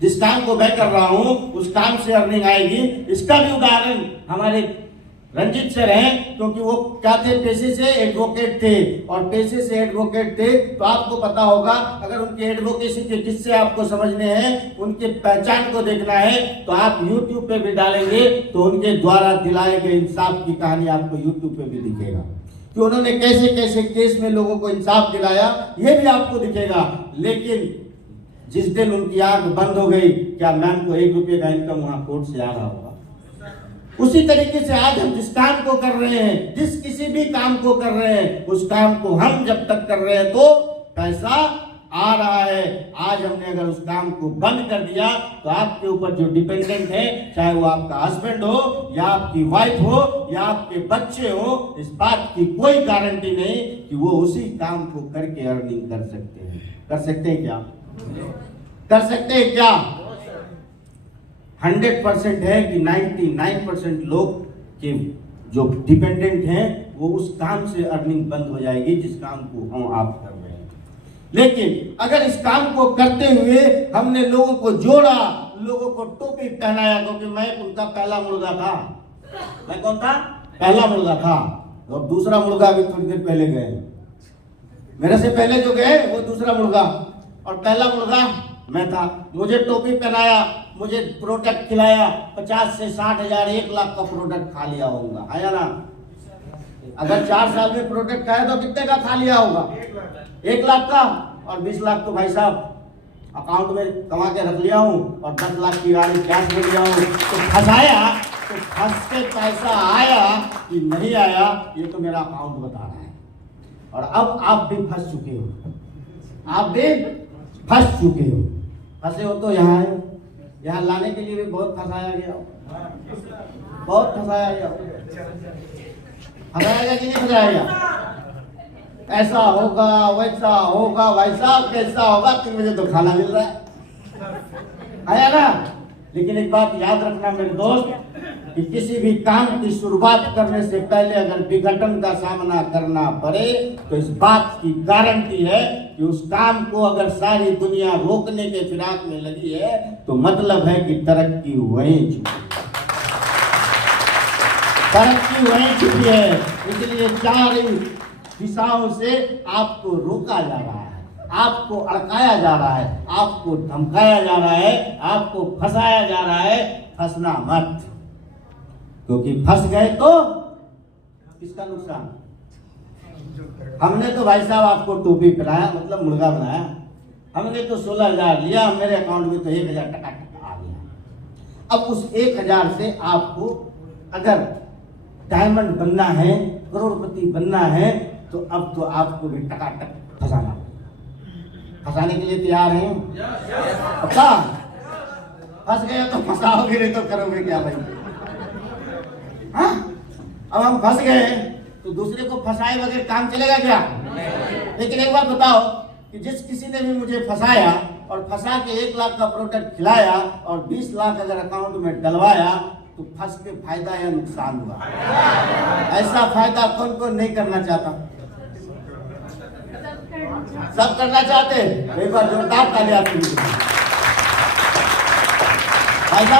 जिस काम को मैं कर रहा हूं उस काम से अर्निंग आएगी। इसका भी उदाहरण हमारे रंजीत सर हैं, क्योंकि वो क्या थे, पेशे से एडवोकेट थे, और पेशे से एडवोकेट थे तो आपको पता होगा, अगर उनके एडवोकेसी के किस्से आपको समझने हैं, उनके पहचान को देखना है, तो आप YouTube पे भी डालेंगे तो उनके द्वारा दिलाए गए इंसाफ की कहानी आपको YouTube पे भी दिखेगा कि उन्होंने कैसे कैसे केस में लोगों को इंसाफ दिलाया, ये भी आपको दिखेगा। लेकिन जिस दिन उनकी आंख बंद हो गई, क्या मैम को 1 रुपये का इनकम वहां कोर्ट से आ रहा होगा? उसी तरीके से आज हम जिस काम को कर रहे हैं, जिस किसी भी काम को कर रहे हैं, उस काम को हम जब तक कर रहे हैं तो पैसा आ रहा है। आज हमने अगर उस काम को बंद कर दिया तो आपके ऊपर जो डिपेंडेंट है, चाहे वो आपका हस्बैंड हो या आपकी वाइफ हो या आपके बच्चे हो, इस बात की कोई गारंटी नहीं कि वो उसी काम को करके अर्निंग कर सकते हैं। कर सकते हैं क्या? कर सकते हैं क्या? 100% है कि 99% लोग के जो डिपेंडेंट हैं वो उस काम से अर्निंग बंद हो जाएगी जिस काम को हम आप कर रहे हैं। लेकिन अगर इस काम को करते हुए हमने लोगों को जोड़ा, लोगों को टोपी पहनाया, क्योंकि मैं उनका पहला मुर्गा था। मैं कौन था? पहला मुर्गा था। और दूसरा मुर्गा अभी थोड़ी देर पहले गए, मेरे से पहले जो गए वो दूसरा मुर्गा, और पहला मुर्गा मैं था। मुझे टोपी पहनाया, मुझे प्रोडक्ट खिलाया, 50 से 60 हजार 1 लाख का प्रोडक्ट खा लिया होगा, आया ना? अगर 4 साल में प्रोडक्ट खाया तो कितने का खा लिया होगा? 1 लाख का। और 20 लाख तो भाई साहब अकाउंट में कमा के रख लिया हूँ, और 10 लाख की गाड़ी कैश में लिया हूँ। तो फंसाया तो फंस के पैसा आया कि नहीं आया, ये तो मेरा अकाउंट बता रहा है। और अब आप भी फंस चुके हो, आप भी फंस चुके हो। फंसे हो तो यहाँ आए, यहाँ लाने के लिए भी बहुत फंसाया गया, बहुत फंसाया गया। फंसाया गया कि नहीं फंसाया गया? ऐसा होगा, वैसा होगा, भाई साहब कैसा होगा, 3 बजे तो खाना मिल रहा है, आया ना? लेकिन एक बात याद रखना मेरे दोस्त, कि किसी भी काम की शुरुआत करने से पहले अगर विघटन का सामना करना पड़े तो इस बात की गारंटी है कि उस काम को अगर सारी दुनिया रोकने के फिराक में लगी है तो मतलब है कि तरक्की वहीं छुपी, तरक्की वहीं छुपी है। इसलिए 4 दिशाओं से आपको रोका जा रहा है, आपको अड़काया जा रहा है, आपको धमकाया जा रहा है, आपको फंसाया जा रहा है। फंसना मत, क्योंकि फंस गए तो किसका नुकसान? हमने तो भाई साहब आपको टोपी पहनाया, मतलब मुर्गा बनाया, हमने तो 16,000 लिया, मेरे अकाउंट में तो 1,000 टका आ गया। अब उस 1,000 से आपको अगर डायमंड बनना है, करोड़पति बनना है, तो अब तो आपको भी टकाटक फंसाना। फंसाने के लिए तैयार हैं? पक्का? फंस गए तो फंसाओगे, नहीं तो करोगे क्या भाई? हाँ? अब हम फंस गए तो दूसरे को फंसाए बगैर काम चलेगा क्या? लेकिन एक बात बताओ कि जिस किसी ने भी मुझे फंसाया और फंसा के 1 लाख का प्रोडक्ट खिलाया और 20 लाख अगर अकाउंट में डलवाया, तो फंस के फायदा या नुकसान हुआ? ऐसा फायदा कौन कौन नहीं करना चाहता? सब करना चाहते हैं। एक बार जोरदार तालियां भाई साहब।